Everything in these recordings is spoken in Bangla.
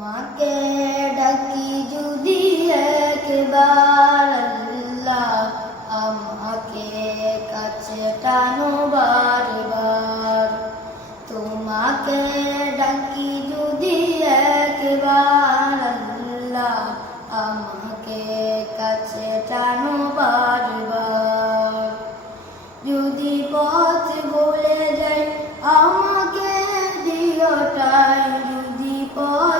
মাকে ডাকি যদি একবার আল্লাহ আমাকে কাছে টানো বারবার তোমাকে ডাকি যদি একবার আল্লাহ আমাকে কাছে টানো বারবার যদি পথ ভুলে যাই আমাকে দিওটাই যদি পথ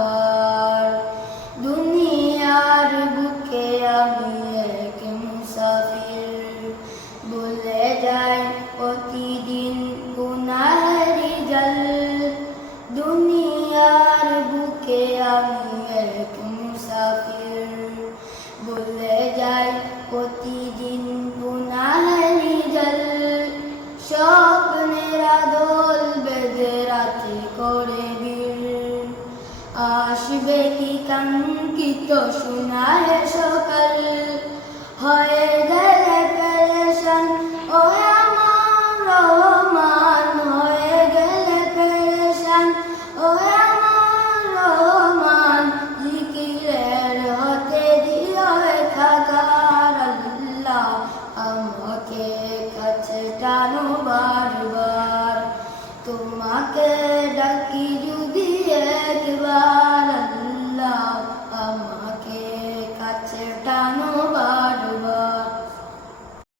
আসবে কি কাঙ্ক্ষিত সোনার সকল। হয়ে গেলে পেরেশান, ও আমার রহমান। হয়ে গেলে পেরেশান, ও আমার রহমান। জিকিরের হতে দিও খাকার আল্লাহ। আমাকে কাছে টানো বারবার। tá